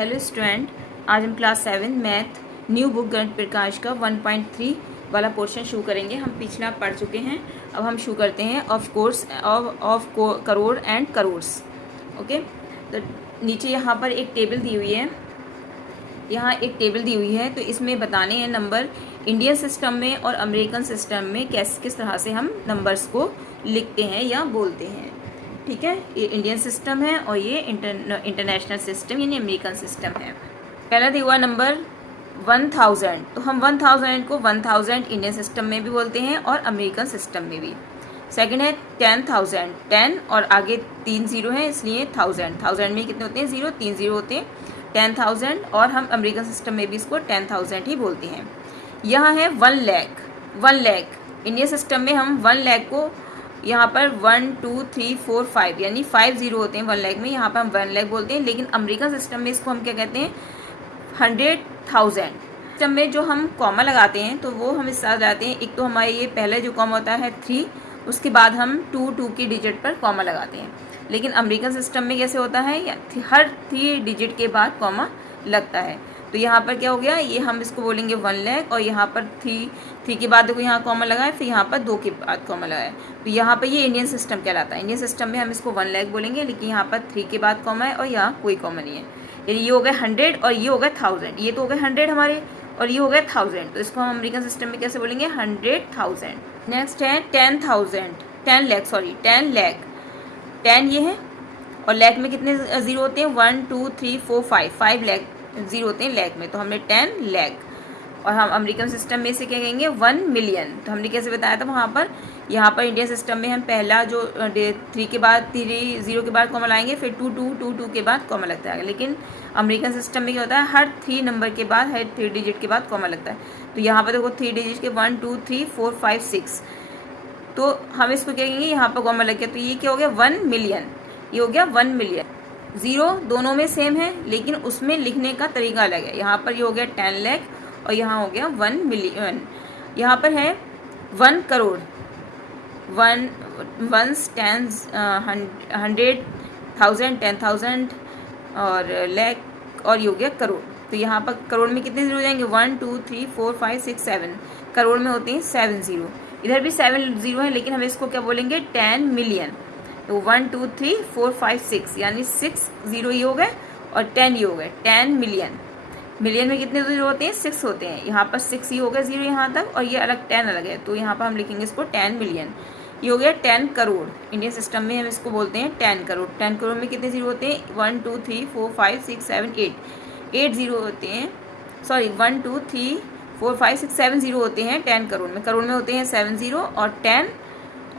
Hello student, आज हम class 7 math new book गणित प्रकाश का 1.3 वाला पोर्शन शुरू करेंगे। हम पिछला पढ़ चुके हैं, अब हम शुरू करते हैं of crore and crores. Okay, तो नीचे यहाँ पर एक टेबल दी हुई है, तो इसमें बताने हैं नंबर इंडियन सिस्टम में और अमेरिकन सिस्टम में किस तरह से हम नंबर्स को लिखते हैं या बोलते हैं। ठीक है, ये इंडियन सिस्टम है और ये इंटरनेशनल सिस्टम यानी अमेरिकन सिस्टम है। पहला दिया हुआ नंबर 1000, तो हम 1000 को 1000 इंडियन सिस्टम में भी बोलते हैं और अमेरिकन सिस्टम में भी। सेकंड है 10,000, 10 और आगे 3 0 है इसलिए 1000 में कितने होते हैं? 0, 3 0 होते हैं। 10,000 और हम अमेरिकन सिस्टम में भी इसको 10,000 ही बोलते हैं। यहाँ है 1 लाख। इंडियन सिस्टम में हम 1 लाख को यहाँ पर 1 2 3 4 5 यानी 5 0 होते हैं 1 लाख में, यहाँ पर हम 1 लाख बोलते हैं। लेकिन अमेरिकन सिस्टम में इसको हम क्या कहते हैं? 100,000। सिस्टम में जो हम कॉमा लगाते हैं तो वो हम इस साथ लगाते हैं। एक तो हमारे ये पहले जो कॉमा होता है 3, उसके बाद हम 2 की डिजिट पर कॉमा लगाते हैं। लेकिन अमेरिकन सिस्टम में कैसे होता है? हर 3 डिजिट के बाद कॉमा लगता है। तो यहाँ पर क्या हो गया? ये हम इसको बोलेंगे 1 लाख और यहाँ पर 3 के बाद देखो यहाँ कॉमा लगाए, फिर यहाँ पर 2 के बाद कॉमा लगाए, तो यहाँ पर ये इंडियन सिस्टम कहलाता है। इंडियन सिस्टम में हम इसको 1 लाख बोलेंगे, लेकिन यहाँ पर 3 के बाद कॉमा है और यहाँ कोई कॉमा नहीं है। यानी ये हो गया 100 और ये हो गया 1000। ये तो हो गए 100 हमारे और ये हो गया 1000, तो इसको हम अमेरिकन सिस्टम में कैसे बोलेंगे? 100,000। नेक्स्ट है 10 लाख। 10 ये है और लाख में कितने ज़ीरो होते हैं? 1 2 3 4 5 लाख ज़ीरो होते हैं लाख में, तो हमने 10 लाख। और हम अमेरिकन सिस्टम में से क्या कहेंगे? 1 मिलियन। तो हमने कैसे बताया था वहाँ पर? यहाँ पर इंडियन सिस्टम में हम पहला जो 3 के बाद 3 0 के बाद कॉमा लाएंगे, फिर 2 के बाद कॉमा लगता है। लेकिन अमेरिकन सिस्टम में क्या होता है? हर 3 नंबर के बाद, हर 3 डिजिट के बाद कॉमा लगता है। तो यहाँ पर देखो 3 डिजिट के 1 2 3 4 5 6, तो हम इसको क्या कहेंगे? यहाँ पर कॉमा लग गया, तो ये क्या हो गया? 1 मिलियन। ये हो गया 1 मिलियन। ज़ीरो दोनों में सेम है, लेकिन उसमें लिखने का तरीका अलग है। यहाँ पर ये हो गया 10 लाख और यहाँ हो गया 1 मिलियन। यहाँ पर है 1 करोड़, 1 10 100,000 10,000 और लाख और ये हो गया करोड़। तो यहाँ पर करोड़ में कितने ज़ीरो जाएंगे? 1 2 3 4 5 6 7। करोड़ में होते हैं 7 0। इधर भी 7 0 है, लेकिन हम इसको क्या बोलेंगे? 10 मिलियन। तो 1 2 3 4 5 6 यानी 6 0 ये हो गए और 10 ये हो गए, 10 मिलियन। मिलियन में कितने ज़ीरो होते हैं? 6 होते हैं। यहाँ पर 6 ये हो गया ज़ीरो यहाँ तक और ये अलग 10 अलग है, तो यहाँ पर हम लिखेंगे इसको 10 मिलियन। ये हो गया 10 करोड़। इंडियन सिस्टम में हम इसको बोलते हैं 10 करोड़। 10 करोड़ में कितने ज़ीरो होते हैं? 1 2 3 4 5 6 7 8 ज़ीरो होते हैं। सॉरी 1 2 3 4 5 6 7 ज़ीरो होते हैं 10 करोड़ में। करोड़ में होते हैं 7 0 और 10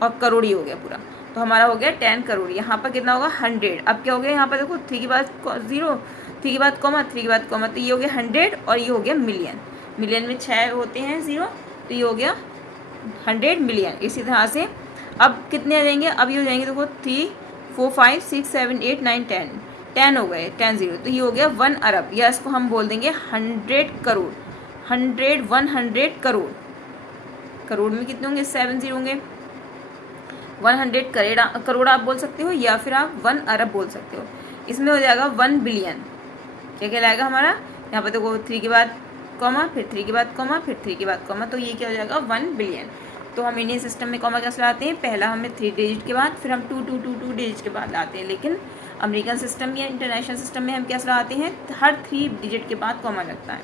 और करोड़ ही हो गया पूरा। तो हमारा हो गया 10 करोड़। यहाँ पर कितना होगा? 100। अब क्या हो गया? यहाँ पर देखो 3 के बाद 0, 3 के बाद कॉमा, 3 के बाद कॉमा, तो ये हो गया 100 और ये हो गया मिलियन। मिलियन में 6 होते हैं ज़ीरो, तो ये हो गया 100 मिलियन। इसी तरह से अब कितने आ जाएंगे? अब ये हो जाएंगे देखो 3 4 5 6 7 8 9 10 हो गए, 10 0, तो ये हो गया 1 अरब, या इसको हम बोल देंगे 100 करोड़। 100 करोड़। करोड़ में कितने होंगे? 7 0 होंगे। 100 करोड़ आप बोल सकते हो या फिर आप 1 अरब बोल सकते हो। इसमें हो जाएगा 1 बिलियन। क्या कहलाएगा हमारा? यहाँ पर देखो 3 के बाद कॉमा, फिर 3 के बाद कॉमा, फिर 3 के बाद कॉमा, तो ये क्या हो जाएगा? 1 बिलियन। तो हम इंडियन सिस्टम में कॉमा कैसे लाते हैं? पहला हमें 3 डिजिट के बाद, फिर हम 2 डिजिट के बाद लाते हैं। लेकिन अमेरिकन सिस्टम या इंटरनेशनल सिस्टम में हम कैसे लाते हैं? हर 3 डिजिट के बाद कॉमा लगता है।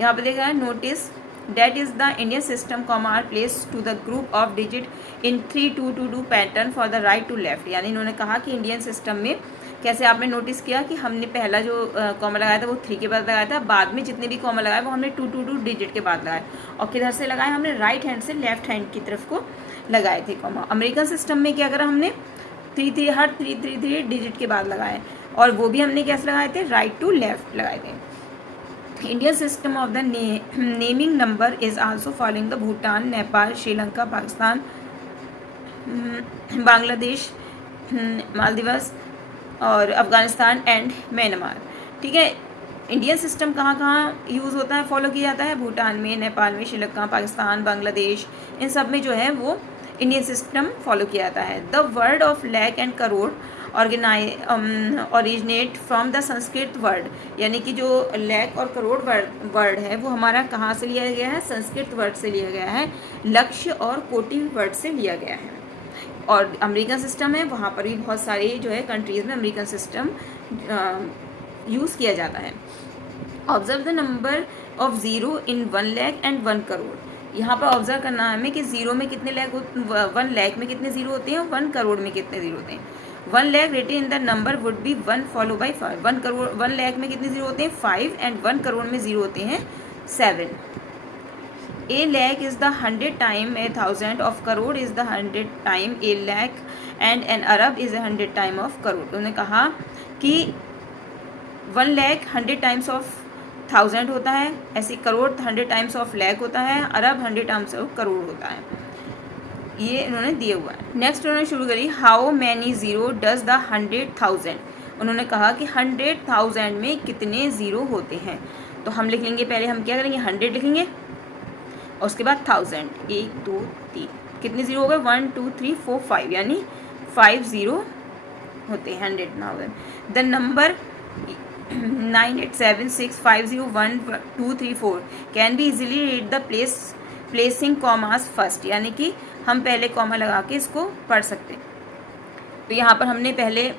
यहाँ पर देखा है, notice that is the Indian system comma are placed to the group of digit in 3-2-2 pattern for the right to left। यानी इन्होंने कहा कि इंडियन सिस्टम में कैसे, आपने नोटिस किया कि हमने पहला जो कॉमा लगाया था वो 3 के बाद लगाया था, बाद में जितने भी कॉमा लगाए वो हमने 2 डिजिट के बाद लगाए, और किधर से लगाए? हमने राइट हैंड से लेफ्ट हैंड की तरफ को लगाए थे कॉमा। अमेरिकन सिस्टम में क्या करा हमने? हर 3 डिजिट के बाद लगाए, और वो भी हमने कैसे लगाए थे? राइट टू लेफ्ट लगाए थे। Indian system of the naming number is also following the Bhutan, Nepal, Sri Lanka, Pakistan, Bangladesh, Maldives और अफ़गानिस्तान एंड म्यांमार। ठीक है, इंडियन सिस्टम कहाँ कहाँ यूज़ होता है, फॉलो किया जाता है? भूटान में, नेपाल में, श्रीलंका, पाकिस्तान, बांग्लादेश, इन सब में जो है वो इंडियन सिस्टम फॉलो किया जाता है। The word of lakh and crore originate from the Sanskrit word, यानी कि जो लाख और करोड़ वर्ड है वो हमारा कहाँ से लिया गया है, संस्कृत वर्ड से लिया गया है, लक्ष्य और कोटि वर्ड से लिया गया है। और अमेरिकन सिस्टम है, वहाँ पर भी बहुत सारे जो है कंट्रीज़ में अमेरिकन सिस्टम यूज़ किया जाता है। Observe the number of zero in 1 lakh and 1 crore. यहाँ पर ऑब्जर्व करना है हमें कि ज़ीरो में कितने लाख 1 लाख में कितने ज़ीरो होते हैं और 1 करोड़ में कितने ज़ीरो होते हैं। 1 lakh written in the number would be 1 follow by 5। 1 crore 1 lakh में कितने ज़ीरो होते हैं 5 एंड 1 करोड़ में ज़ीरो होते हैं 7। A lakh is the 100 time a thousand, of crore is the 100 time a lakh, and an Arab is a 100 time of crore। उन्होंने कहा कि 1 लाख 100 टाइम्स ऑफ 1000 होता है, ऐसे करोड़ 100 टाइम्स ऑफ लाख होता है, अरब 100 टाइम्स ऑफ करोड़ होता है। ये इन्होंने दिए हुआ है। नेक्स्ट उन्होंने शुरू करी, how many zero does the 100,000। उन्होंने कहा कि 100,000 में कितने ज़ीरो होते हैं। तो हम लिख लेंगे, पहले हम क्या करेंगे 100 लिखेंगे और उसके बाद 1000, 1 2 3, कितने ज़ीरो हो गए 1 2 3 4 5, यानी 5 ज़ीरो होते हैं 100,000। The number 9876501234 can be easily read the placing commas first, यानी कि हम पहले कॉमा लगा के इसको पढ़ सकते हैं। तो यहाँ पर हमने पहले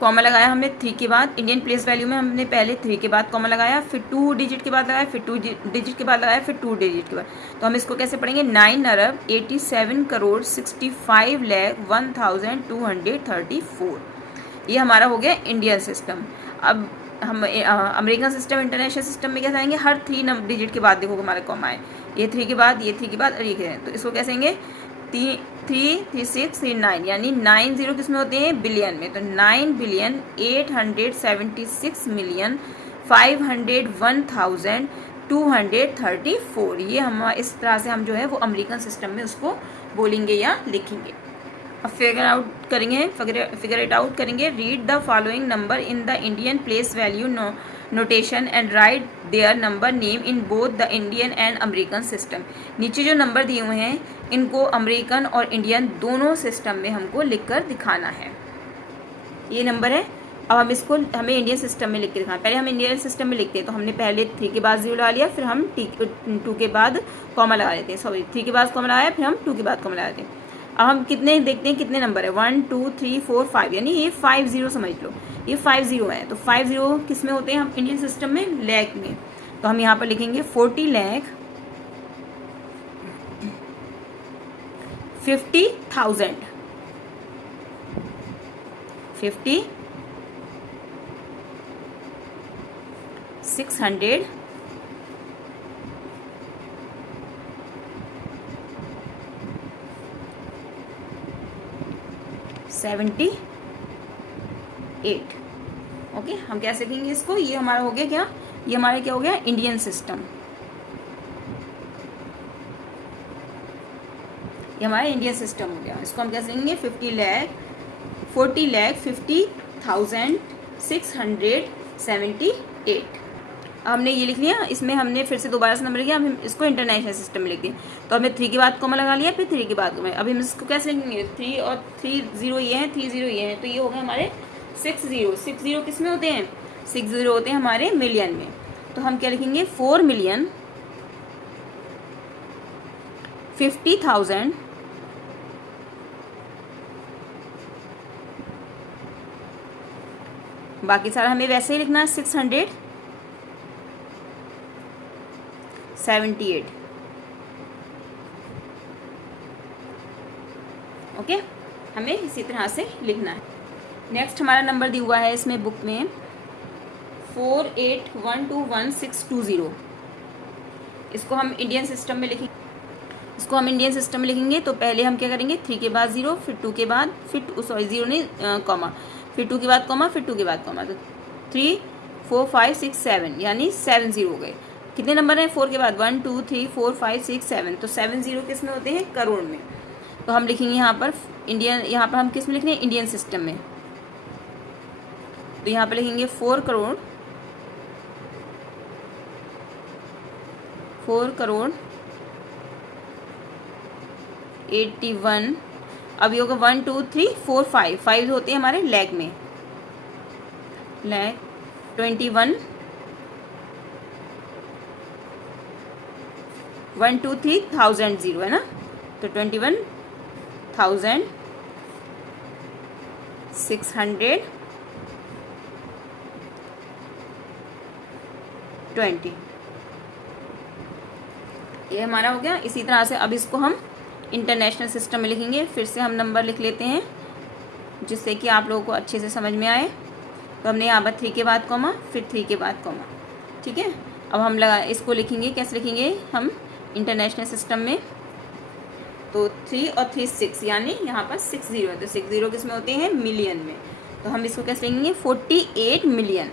कॉमा लगाया, हमने 3 के बाद इंडियन प्लेस वैल्यू में हमने पहले 3 के बाद कॉमा लगाया, फिर 2 डिजिट के बाद लगाया, फिर 2 डिजिट के बाद लगाया, फिर 2 डिजिट के बाद। तो हम इसको कैसे पढ़ेंगे 9 अरब 87 करोड़ 65 लाख 1234। ये हमारा हो गया इंडियन सिस्टम। अब हम अमेरिकन सिस्टम इंटरनेशनल सिस्टम में क्या करेंगे, हर 3 डिजिट के बाद देखो हमारा कॉमा है, ये 3 के बाद, ये 3 के बाद और ये है। तो इसको कैसे कहेंगे 3 3 6 3 9, यानी 9 ज़ीरो किस में होते हैं बिलियन में। तो 9,876,501,234। ये हम इस तरह से हम जो है वो अमेरिकन सिस्टम में उसको बोलेंगे या लिखेंगे। अब फिगर इट आउट करेंगे। Read the following number in the Indian place value notation and write their number name in both the Indian and American system. नीचे जो नंबर दिए हुए हैं इनको अमेरिकन और इंडियन दोनों सिस्टम में हमको लिखकर दिखाना है। ये नंबर है, अब हम इसको हमें इंडियन सिस्टम में लिख के दिखाना। पहले हम इंडियन सिस्टम में लिखते हैं, तो हमने पहले 3 के बाद 0 लगा लिया, फिर हम 2 के बाद कॉमा लगा लेते हैं, 3 के बाद कॉमा लगाया, फिर हम 2 के बाद कॉमा लगाते हैं। अब हम कितने देखते हैं कितने नंबर है 1 2 3 4 5, यानी ये 5 ज़ीरो समझ लो, ये 5 ज़ीरो है। तो 5 ज़ीरो किस में होते हैं हम इंडियन सिस्टम में लाख में। तो हम यहाँ पर लिखेंगे 40 लाख 50,000 50 600 78। ओके, हम कैसे लिखेंगे इसको, ये हमारा हो गया क्या, ये हमारा क्या हो गया इंडियन सिस्टम, ये हमारा इंडियन सिस्टम हो गया। इसको हम कैसे लिखेंगे 40 लाख 50,678। हमने ये लिख लिया, इसमें हमने फिर से दोबारा से नंबर लिखा, हम इसको इंटरनेशनल सिस्टम में लिख दिए। तो हमने 3 के बाद कॉमा लगा लिया, फिर 3 के बाद कॉमा। अभी हम इसको कैसे लिखेंगे 3 और 3 ज़ीरो ये हैं, 3 ज़ीरो ये हैं, तो ये हो गए हमारे 6 ज़ीरो। 6 ज़ीरो किस में होते हैं 6 ज़ीरो होते हैं हमारे मिलियन में। तो हम क्या लिखेंगे 4,50,000 बाकी सारा हमें वैसे ही लिखना है 678। ओके, हमें इसी तरह से लिखना है। नेक्स्ट हमारा नंबर दिया हुआ है इसमें बुक में 48121620। इसको हम इंडियन सिस्टम में लिखेंगे, तो पहले हम क्या करेंगे 3 के बाद 0, फिर 2 के बाद, फिर 0 नहीं कॉमा, फिर 2 के बाद कॉमा, फिर 2 के बाद कॉमा। तो 3 4 5 6 7, यानी 7 ज़ीरो हो गए। कितने नंबर हैं 4 के बाद 1 2 3 4 5 6 7, तो 7 ज़ीरो किस में होते हैं करोड़ में। तो हम लिखेंगे यहाँ पर इंडियन, यहाँ पर हम किस में लिख रहे हैं इंडियन सिस्टम में। तो यहाँ पर लिखेंगे 4 करोड़ 81 अब ये होगा 1 2 3 4 5, 5 होते हैं हमारे लैख में, लैख 21 1 2 3 1000 0 है ना, तो 21,620 ये हमारा हो गया। इसी तरह से अब इसको हम इंटरनेशनल सिस्टम में लिखेंगे। फिर से हम नंबर लिख लेते हैं जिससे कि आप लोगों को अच्छे से समझ में आए। तो हमने यहाँ पर 3 के बाद कॉमा, फिर 3 के बाद कॉमा, ठीक है। अब हम इसको लिखेंगे, कैसे लिखेंगे हम इंटरनेशनल सिस्टम में, तो 3 और 3 6, यानी यहाँ पर 6 0 है, तो 6 0 किस में होते हैं, मिलियन में। तो हम इसको कैसे लिखेंगे, 48 मिलियन,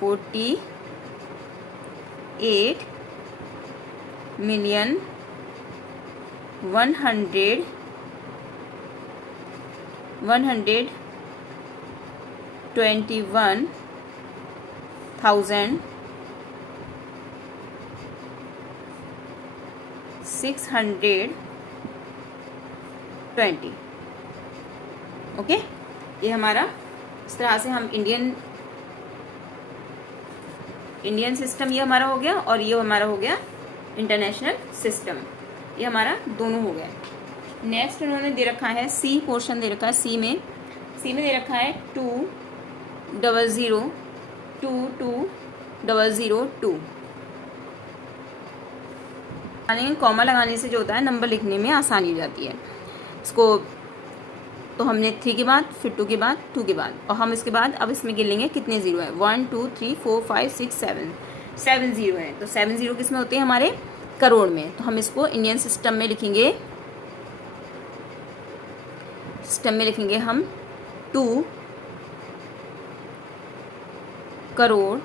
48 मिलियन 121,620। ओके, ये हमारा इस तरह से हम इंडियन सिस्टम ये हमारा हो गया, और ये हमारा हो गया इंटरनेशनल सिस्टम, ये हमारा दोनों हो गया। नेक्स्ट उन्होंने दे रखा है सी पोर्शन दे रखा है, सी में दे रखा है 2002202 कॉमा लगाने से जो होता है नंबर लिखने में आसानी हो जाती है इसको। तो हमने 3 के बाद, फिर 2 के बाद, 2 के बाद, और हम इसके बाद अब इसमें गिन लेंगे कितने ज़ीरो है, 1 2 3 4 5 6 7, 7 ज़ीरो है। तो 7 ज़ीरो किस में होते हैं, हमारे करोड़ में। तो हम इसको इंडियन सिस्टम में लिखेंगे, हम 2 करोड़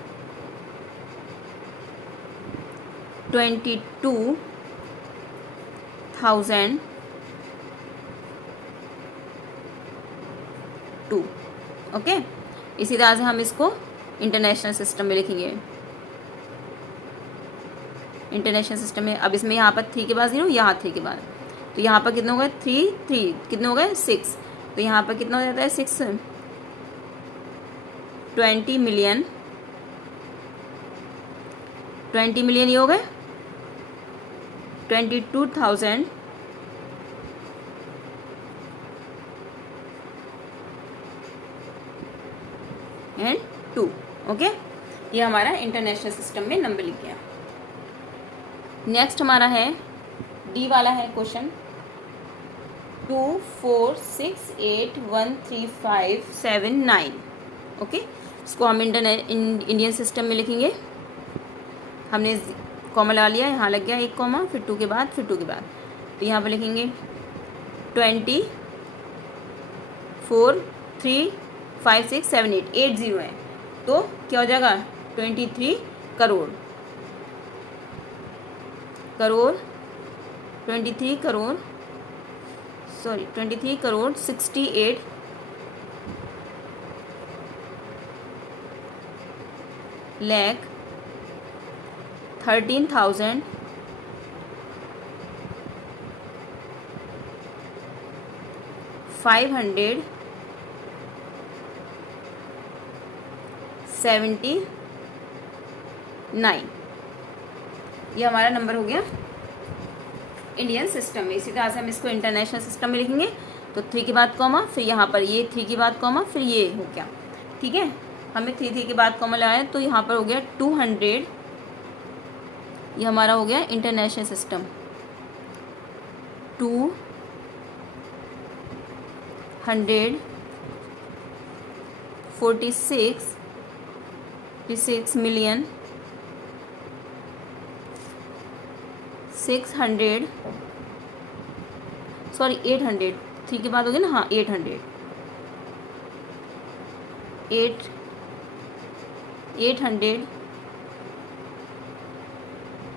22,002। ओके, इसी तरह से हम इसको इंटरनेशनल सिस्टम में लिखेंगे। इंटरनेशनल सिस्टम में अब इसमें यहाँ पर 3 के बाद 0, यहाँ 3 के बाद, तो यहाँ पर कितने हो गए 3 3, कितने हो गए 6, तो यहाँ पर कितना हो जाता है 6, 20 मिलियन, 20 मिलियन ये हो गए 22,002। ओके, ये हमारा इंटरनेशनल सिस्टम में नंबर लिख गया। नेक्स्ट हमारा है डी वाला है क्वेश्चन, 246813579। ओके, इसको हम इंडियन सिस्टम में लिखेंगे। हमने कॉमा लगा लिया, यहाँ लग गया एक कॉमा, फिर 2 के बाद, फिर 2 के बाद, तो यहाँ पर लिखेंगे 20 4 3 5 6 7 8, 8 ज़ीरो है, तो क्या हो जाएगा 23 करोड़ 23 करोड़ 68 लाख 13,579, ये हमारा नंबर हो गया इंडियन सिस्टम में। इसी तरह से हम इसको इंटरनेशनल सिस्टम में लिखेंगे, तो 3 के बाद कॉमा, फिर यहाँ पर ये 3 के बाद कॉमा, फिर ये हो गया, ठीक है। हमें 3 के बाद कॉमा लगाया, तो यहाँ पर हो गया 200, ये हमारा हो गया इंटरनेशनल सिस्टम, 246 मिलियन 600, सॉरी 800, 3 के बाद हो गया ना, हाँ 800,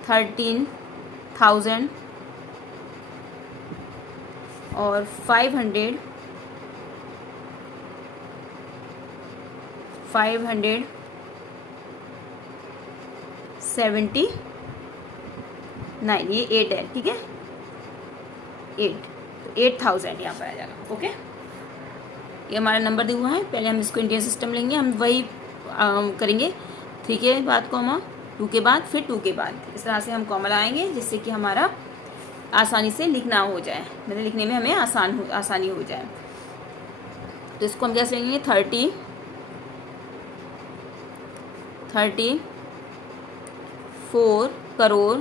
813,000 और 579, ये 8 है, ठीक है। 8, तो 8000 यहाँ पर आ जाएगा। ओके, ये हमारा नंबर दिया हुआ है। पहले हम इसको इंडियन सिस्टम लेंगे, हम वही करेंगे 3 के बाद कॉमा, 2 के बाद, फिर 2 के बाद, इस तरह से हम कॉमा लगाएंगे जिससे कि हमारा आसानी से लिखना हो जाए, मतलब लिखने में हमें आसानी हो जाए। तो इसको हम कैसे लेंगे, 34 करोड़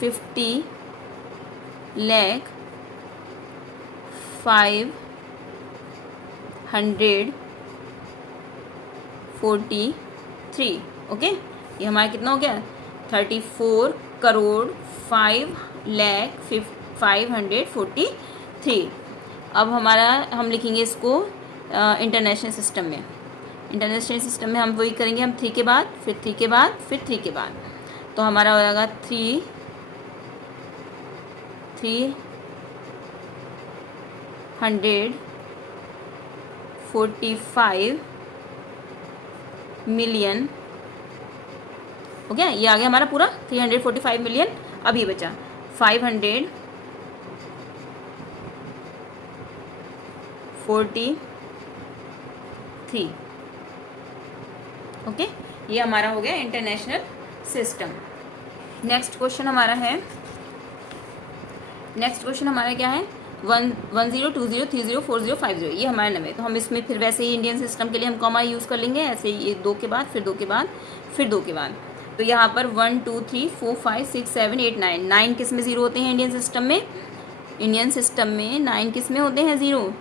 50 लाख 543। ओके, ये हमारा कितना हो गया, 34 करोड़ 5 लाख 543। अब हमारा हम लिखेंगे इसको इंटरनेशनल सिस्टम में। इंटरनेशनल सिस्टम में हम वही करेंगे, हम 3 के बाद, फिर 3 के बाद, फिर 3 के बाद, तो हमारा हो जाएगा 345 मिलियन। हो गया, ये आ गया हमारा पूरा 345 मिलियन। अब ये बचा 543। ओके, ये हमारा हो गया इंटरनेशनल सिस्टम। नेक्स्ट क्वेश्चन हमारा क्या है, 1 0 2 0 3 0 4 0 5 0, ये हमारा नंबर है। तो हम इसमें फिर वैसे ही इंडियन सिस्टम के लिए हम कॉमा यूज़ कर लेंगे, ऐसे ही ये 2 के बाद, फिर 2 के बाद, फिर 2 के बाद। तो यहाँ पर 1 2 3 4 5 6 7 8 9 किस में 0 होते हैं इंडियन सिस्टम में? इंडियन सिस्टम में 9 किस में होते हैं 0,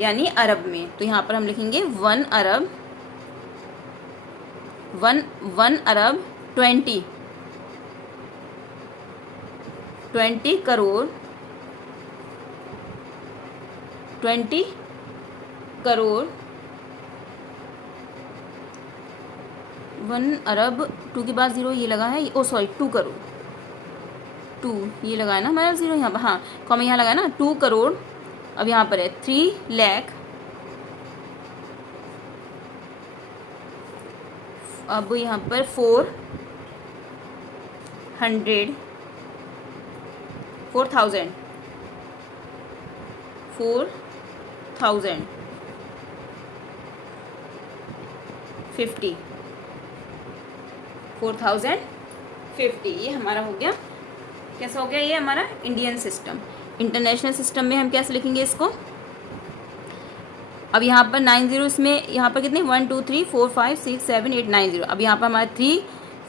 यानी अरब में। तो यहाँ पर हम लिखेंगे 1 अरब 20 करोड़ 1 अरब 2 के बाद 0 ये लगा है, 2 करोड़, 2 ये लगा है ना हमारा 0 यहाँ पर, हाँ कॉमा यहाँ लगा है ना, 2 करोड़। अब यहाँ पर है 3 लाख, अब यहाँ पर 4,000 4,050 ये हमारा हो गया। कैसा हो गया ये हमारा इंडियन सिस्टम। इंटरनेशनल सिस्टम में हम कैसे लिखेंगे इसको? अब यहाँ पर 9 0, इसमें यहाँ पर कितने 1 2 3 4 5 6 7 8 9 0। अब यहाँ पर हमारा 3,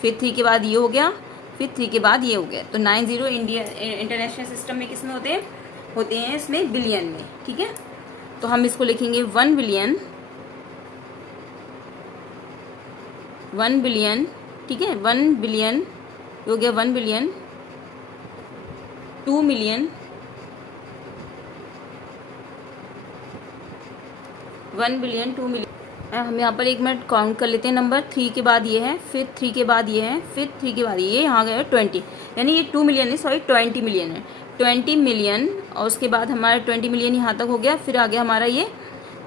फिर 3 के बाद ये हो गया, फिर 3 के बाद ये हो गया। तो 9 0 इंटरनेशनल सिस्टम में किस में होते हैं इसमें बिलियन में। ठीक है, तो हम इसको लिखेंगे 1 बिलियन, ठीक है, 1 बिलियन हो गया, 1 बिलियन 2 मिलियन 1 बिलियन 2 मिलियन। हम यहाँ पर 1 मिनट काउंट कर लेते हैं नंबर। 3 के बाद ये है, फिर 3 के बाद ये है, फिर 3 के बाद ये यहाँ गया 20, यानी ये 2 मिलियन है, सॉरी 20 मिलियन है, 20 मिलियन। और उसके बाद हमारा 20 मिलियन यहाँ तक हो गया, फिर आ गया हमारा ये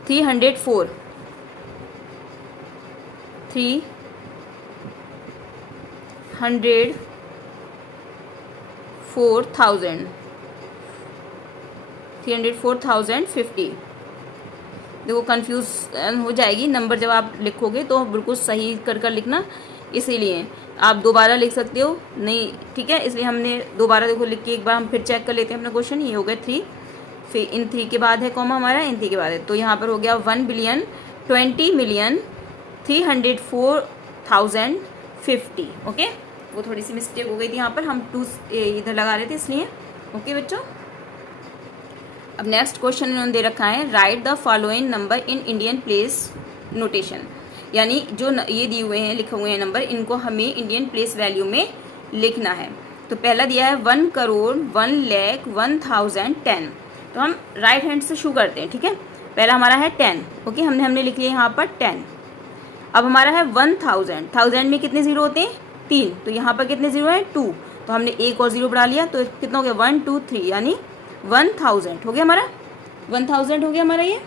304 304,050। देखो कंफ्यूज हो जाएगी नंबर जब आप लिखोगे, तो बिल्कुल सही कर लिखना, इसीलिए आप दोबारा लिख सकते हो नहीं, ठीक है, इसलिए हमने दोबारा देखो लिख के एक बार हम फिर चेक कर लेते हैं अपना क्वेश्चन। ये हो गया 3, फिर इन 3 के बाद है कॉमा हमारा, इन 3 के बाद है, तो यहाँ पर हो गया 1 बिलियन 20 मिलियन 304,050। ओके, वो थोड़ी सी मिस्टेक हो गई थी यहाँ पर, हम 2 इधर लगा रहे थे इसलिए। ओके बच्चों, अब नेक्स्ट क्वेश्चन इन्होंने दे रखा है, right the following number in Indian place notation, यानी जो ये दिए हुए हैं, लिखे हुए हैं नंबर, इनको हमें इंडियन प्लेस वैल्यू में लिखना है। तो पहला दिया है 1 करोड़ 1 लाख 1,010। तो हम राइट हैंड से शुरू करते हैं। ठीक है, पहला हमारा है 10। ओके, हमने लिख लिया यहाँ पर 10। अब हमारा है 1,000, 1000 में कितने 0 होते हैं 3, तो यहाँ पर कितने 0 है 2, तो हमने एक और 0 बढ़ा लिया, तो कितना हो गया 1 2 3, यानी 1000 हो गया हमारा, 1000 हो गया हमारा ये।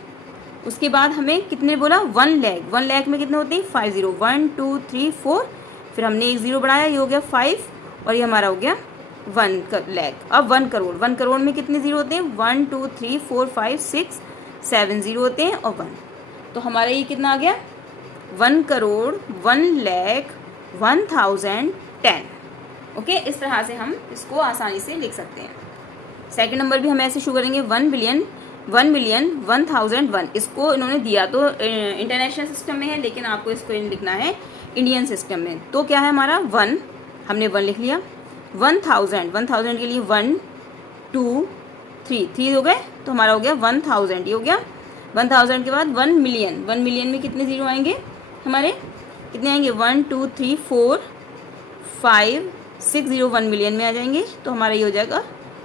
उसके बाद हमें कितने बोला 1 लाख, 1 लाख में कितने होते हैं 50, 1 2 3 4 फिर हमने एक ज़ीरो बढ़ाया, ये हो गया 5 और ये हमारा हो गया 1 लाख। अब 1 करोड़, 1 करोड़ में कितने ज़ीरो होते हैं? 1 2 3 4 5 6 7 ज़ीरो होते हैं और 1। तो हमारा ये कितना आ गया? 1 करोड़ 1,01,010। ओके, इस तरह से हम इसको आसानी से लिख सकते हैं। सेकंड नंबर भी हम ऐसे शो करेंगे 1,01,001। इसको इन्होंने दिया तो इंटरनेशनल सिस्टम में है, लेकिन आपको इसको लिखना है इंडियन सिस्टम में। तो क्या है हमारा 1, हमने 1 लिख लिया। 1,000 के लिए 1 2 3 हो गए, तो हमारा हो गया 1,000। ये हो गया 1,000 के बाद 1 मिलियन। 1 मिलियन में कितने ज़ीरो आएंगे हमारे? कितने आएंगे? 1 2 3 4 5 6 ज़ीरो 1 मिलियन में आ जाएंगे, तो हमारा ये हो जाएगा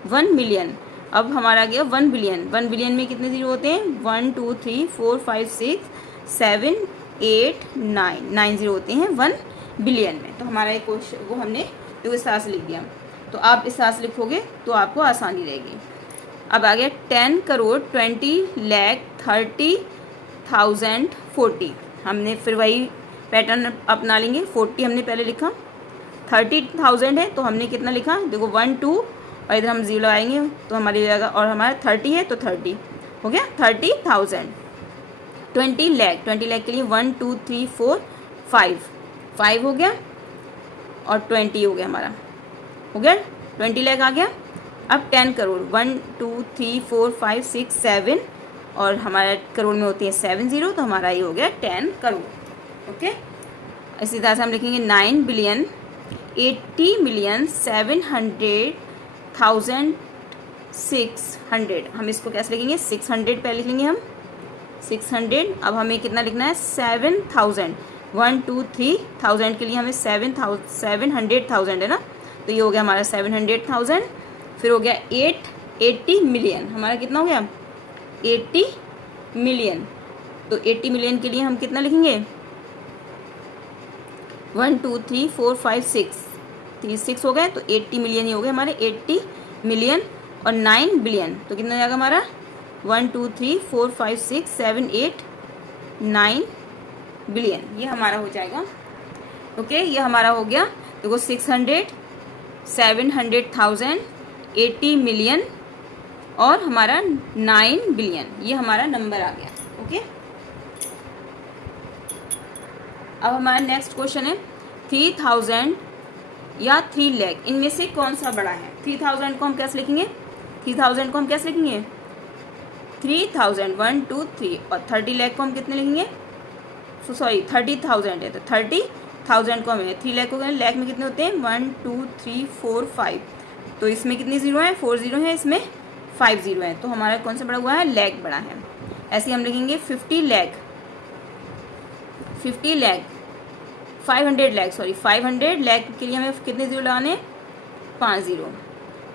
1 मिलियन। अब हमारा आ गया 1 बिलियन। 1 बिलियन में कितने ज़ीरो होते हैं? 1 2 3 4 5 6 7 8 9 ज़ीरो होते हैं 1 बिलियन में। तो हमारा एक क्वेश्चन वो हमने तो इस तरह से लिख दिया। तो आप इस तरह से लिखोगे तो आपको आसानी रहेगी। अब आ गया 10 करोड़ 20,30,040। हमने फिर वही पैटर्न अपना लेंगे। 40 हमने पहले लिखा, 30,000 है तो हमने कितना लिखा? देखो 1 2 और इधर हम ज़ीरो लगाएंगे तो हमारी जाएगा, और हमारा 30 है तो 30 हो गया 30,000। 20 लाख के लिए 1 2 3 4 5 हो गया और 20 हो गया हमारा, हो गया 20 लाख आ गया। अब 10 करोड़ 1 2 3 4 5 6 7 और हमारा करोड़ में होती है 7 ज़ीरो, तो हमारा ये हो गया 10 करोड़। ओके, इसी तरह से हम लिखेंगे 9 बिलियन 80,700,600। हम इसको कैसे लिखेंगे? 600 पहले लिखेंगे हम 600। अब हमें कितना लिखना है? 7,000। 1 2 3,000 के लिए हमें 700,000 है ना, तो ये हो गया हमारा 700,000। फिर हो गया 80 मिलियन। हमारा कितना हो गया? 80 मिलियन। तो 80 मिलियन के लिए हम कितना लिखेंगे? 1 2 3 4 5 6 हो गए, तो 80 मिलियन ही हो गए हमारे 80 मिलियन। और 9 बिलियन तो कितना हो जाएगा हमारा? 1 2 3 4 5 6 7 8 9 बिलियन, ये हमारा हो जाएगा। ओके, ये हमारा हो गया। देखो 600 700,000 80 मिलियन और हमारा 9 बिलियन, ये हमारा नंबर आ गया। ओके, अब हमारा नेक्स्ट क्वेश्चन है 3,000 या 3 लाख, इनमें से कौन सा बड़ा है? 3,000 को हम कैसे लिखेंगे? 3,000 को हम कैसे लिखेंगे? 3,000 1 2 3 और 30 लाख को हम कितने लिखेंगे? सॉरी 30,000 है तो 30,000 को हमें 3 लाख को लाख में कितने होते हैं? 1 2 3 4 5, तो इसमें कितने ज़ीरो हैं? 4 ज़ीरो है, इसमें 5 ज़ीरो है, तो हमारा कौन सा बड़ा हुआ है? लाख बड़ा है। ऐसे हम लिखेंगे 50 लाख 500 लाख के लिए हमें कितने ज़ीरो लगाने हैं? 5 ज़ीरो,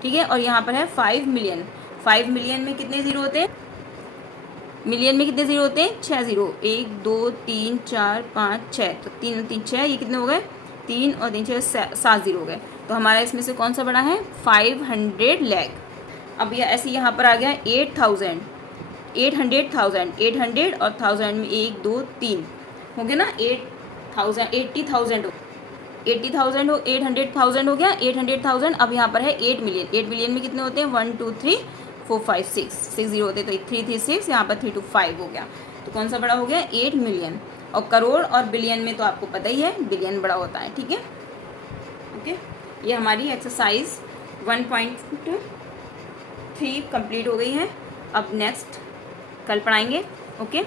ठीक है। और यहाँ पर है 5 मिलियन। 5 मिलियन में कितने ज़ीरो होते हैं? मिलियन में कितने ज़ीरो होते हैं? 6 ज़ीरो, 1 2 3 4 5 6, तो 3 और 3 6, ये कितने हो गए? 3 और 3 6 7 ज़ीरो हो गए। तो हमारा इसमें से कौन सा बड़ा है? 500 लाख। अब यह ऐसे यहाँ पर आ गया 800,000 800 और 1000 में 1 2 3 हो गया ना, 80,000 हो 800,000 हो गया 800,000। अब यहाँ पर है 8 मिलियन। 8 मिलियन में कितने होते हैं? 1 2 3 4 5 6 ज़ीरो होते हैं, तो 3 3 6, यहाँ पर 3 2 5 हो गया। तो कौन सा बड़ा हो गया? 8 मिलियन। और करोड़ और बिलियन में तो आपको पता ही है, बिलियन बड़ा होता है, ठीक है। ओके, ये हमारी एक्सरसाइज 1.3 कंप्लीट हो गई है। अब नेक्स्ट कल पढ़ाएंगे। ओके।